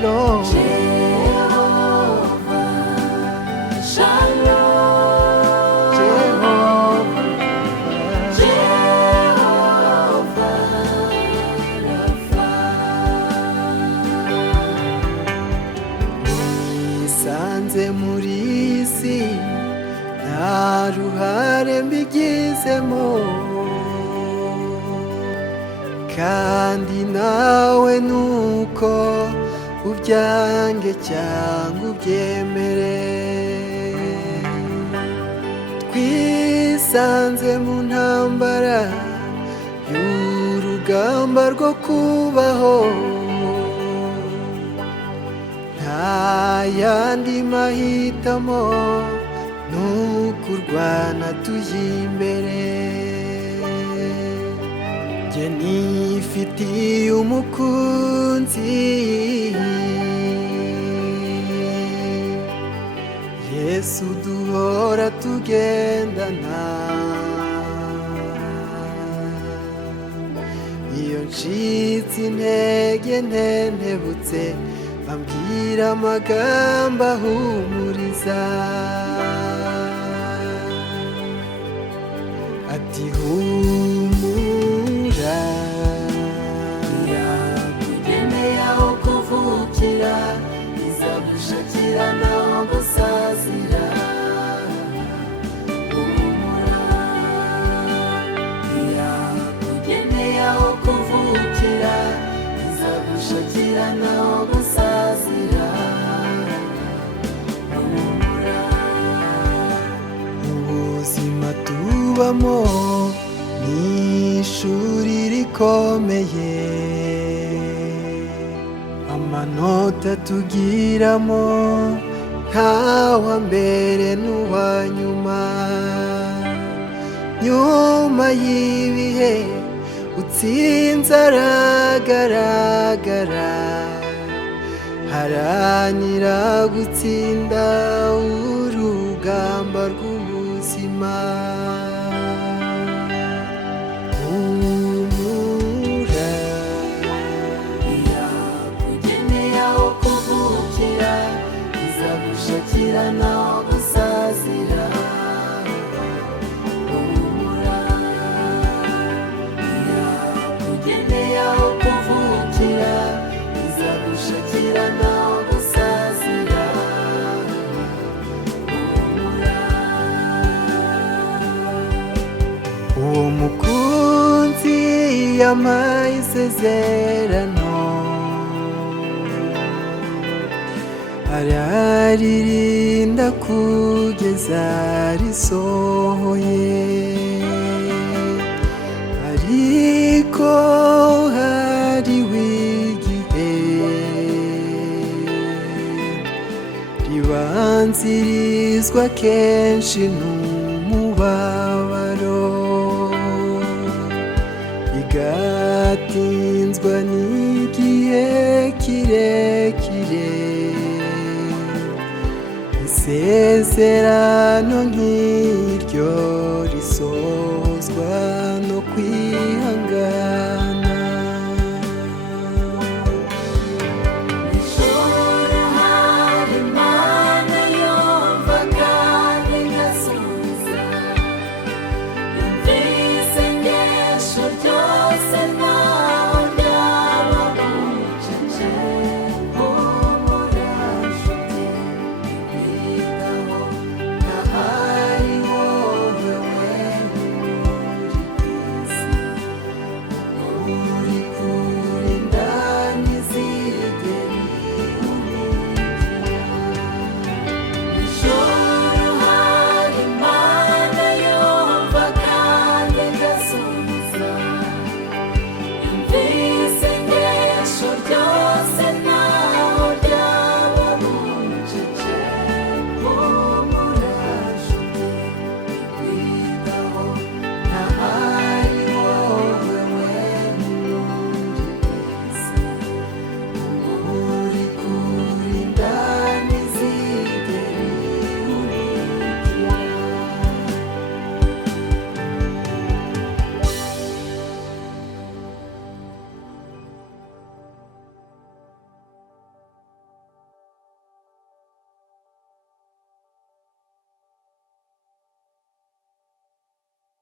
Shalom. Jehovah Shalom. Jehovah Rapha. Nisanze muri isi nta ruhare mbigizemo, kandi nawe nuko ubyange cyangwa ubyemere. Twisanze mu ntambara y'urugamba rwo kubaho, nta yandi mahitamo nukurwana tujya imbere. Jye nifitiye umukunzi, Yesu duhora tugendana. Iyo ncitse intege ntentebutse, ambwira amagambo ahumuriza, ati humura, yakugeneye aho kuvukira, izagushakira naho gusazira. Humura, yakugeneye aho kuvukira, izagushakira naho gusazira. Humura. ubuzima tubamo ni ishuri rikomeye, amanota tugiramo ntawa mbere n'uwa nyuma. Nyuma y'ibihe utsinze aragaragara, haranira gutsinda urugamba rw'ubuzima. Humura, yakugeneye aho kuvukira, izagushakira naho gusazira. Humura, yakugeneye aho kuvukira, izagushakira naho gusazira. Humura. uwo mukunzi yampaye isezerano, araririnda kugeza risohoye. Ariko hariho igihe ribanzirizwa kenshi n'umubabaro, igatinzwa n'igihe kirekire. Isezerano nk'iryo risozwa no kwihangana.